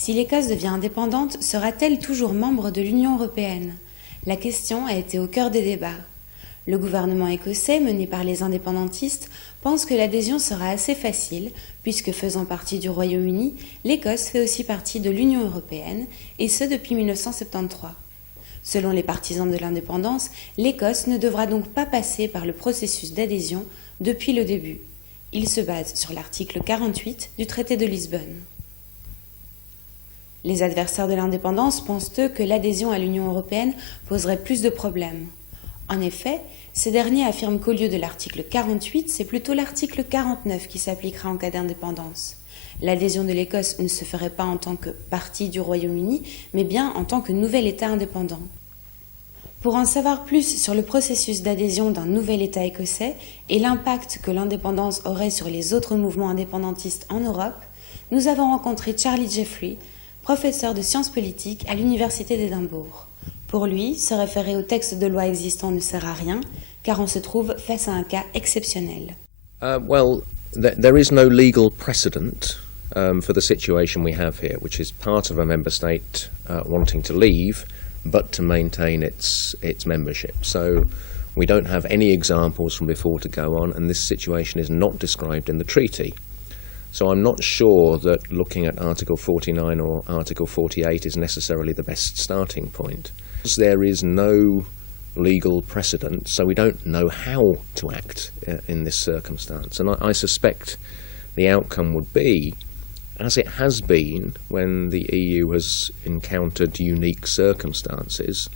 Si l'Écosse devient indépendante, sera-t-elle toujours membre de l'Union européenne? La question a été au cœur des débats. Le gouvernement écossais, mené par les indépendantistes, pense que l'adhésion sera assez facile, puisque faisant partie du Royaume-Uni, l'Écosse fait aussi partie de l'Union européenne, et ce depuis 1973. Selon les partisans de l'indépendance, l'Écosse ne devra donc pas passer par le processus d'adhésion depuis le début. Il se base sur l'article 48 du traité de Lisbonne. Les adversaires de l'indépendance pensent, eux, que l'adhésion à l'Union européenne poserait plus de problèmes. En effet, ces derniers affirment qu'au lieu de l'article 48, c'est plutôt l'article 49 qui s'appliquera en cas d'indépendance. L'adhésion de l'Écosse ne se ferait pas en tant que partie du Royaume-Uni, mais bien en tant que nouvel État indépendant. Pour en savoir plus sur le processus d'adhésion d'un nouvel État écossais et l'impact que l'indépendance aurait sur les autres mouvements indépendantistes en Europe, nous avons rencontré Charlie Jeffrey, professeur de sciences politiques à l'Université d'Édimbourg. Pour lui, se référer au texte de loi existant ne sert à rien, car on se trouve face à un cas exceptionnel. There is no legal precedent for the situation we have here, which is part of a member state wanting to leave, but to maintain its membership. So we don't have any examples from before to go on, and this situation is not described in the treaty. So I'm not sure that looking at Article 49 or Article 48 is necessarily the best starting point. There is no legal precedent, so we don't know how to act in this circumstance. And I suspect the outcome would be, as it has been when the EU has encountered unique circumstances,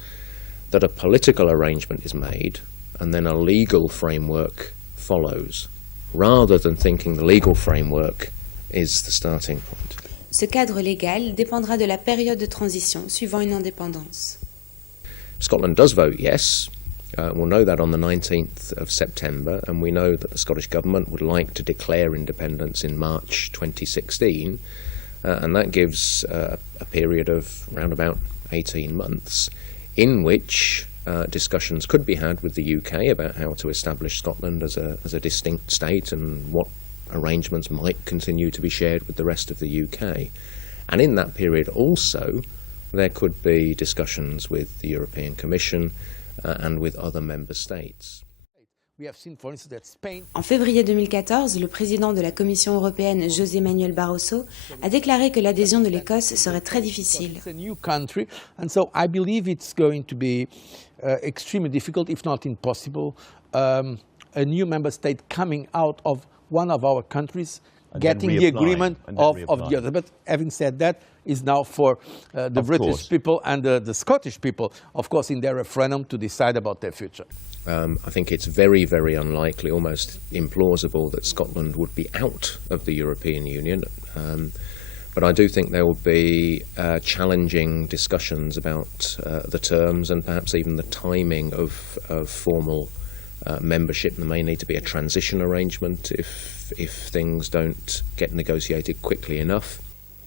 that a political arrangement is made and then a legal framework follows, rather than thinking the legal framework is the starting point. Ce cadre légal dépendra de la période de transition suivant une indépendance. Scotland does vote yes. We'll know that on the 19th of September, and we know that the Scottish Government would like to declare independence in March 2016, and that gives a period of around about 18 months in which discussions could be had with the UK about how to establish Scotland as a distinct state and what arrangements might continue to be shared with the rest of the UK. And in that period also, there could be discussions with the European Commission and with other member states. En février 2014, le président de la Commission européenne, José Manuel Barroso, a déclaré que l'adhésion de l'Écosse serait très difficile. It's a new country, and so I believe it's going to be extremely difficult, if not impossible. A new member state coming out of one of our countries, getting the agreement of the other. But having said that, is now for the British people and the Scottish people, of course, in their referendum to decide about their future. I think it's very, very unlikely, almost implausible, that Scotland would be out of the European Union. But I do think there will be challenging discussions about the terms and perhaps even the timing of formal membership. There may need to be a transition arrangement if things don't get negotiated quickly enough.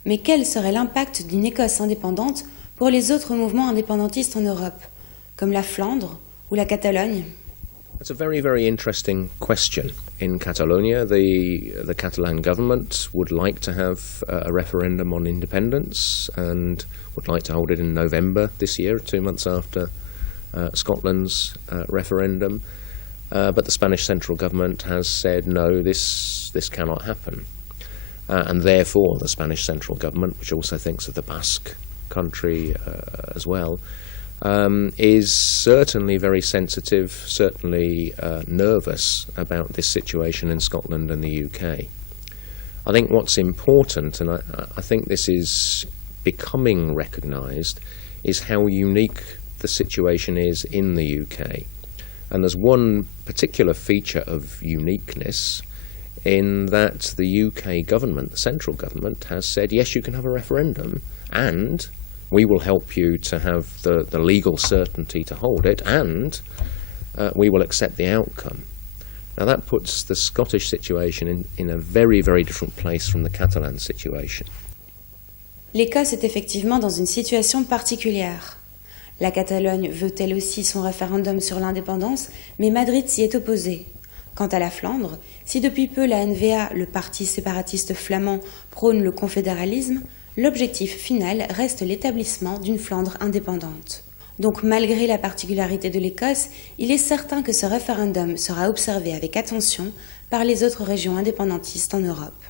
Mais quel serait l'impact d'une Écosse indépendante pour les autres mouvements indépendantistes en Europe, comme la Flandre ou la Catalogne? That's a very, very interesting question. In Catalonia, the Catalan government would like to have a referendum on independence and would like to hold it in November this year, 2 months after Scotland's referendum. But the Spanish central government has said, no, this cannot happen. And therefore, the Spanish central government, which also thinks of the Basque country as well, is certainly very sensitive, certainly nervous about this situation in Scotland and the UK. I think what's important, and I think this is becoming recognised, is how unique the situation is in the UK. And there's one particular feature of uniqueness in that the UK government, the central government, has said, yes, you can have a referendum, and we will help you to have the legal certainty to hold it, and we will accept the outcome. Now that puts the Scottish situation in a very, very different place from the Catalan situation. L'Écosse est effectivement dans une situation particulière. La Catalogne veut elle aussi son référendum sur l'indépendance, mais Madrid s'y est opposé. Quant à la Flandre, si depuis peu la NVA, le parti séparatiste flamand, prône le confédéralisme, L'objectif final reste l'établissement d'une Flandre indépendante. Donc malgré la particularité de l'Écosse, il est certain que ce référendum sera observé avec attention par les autres régions indépendantistes en Europe.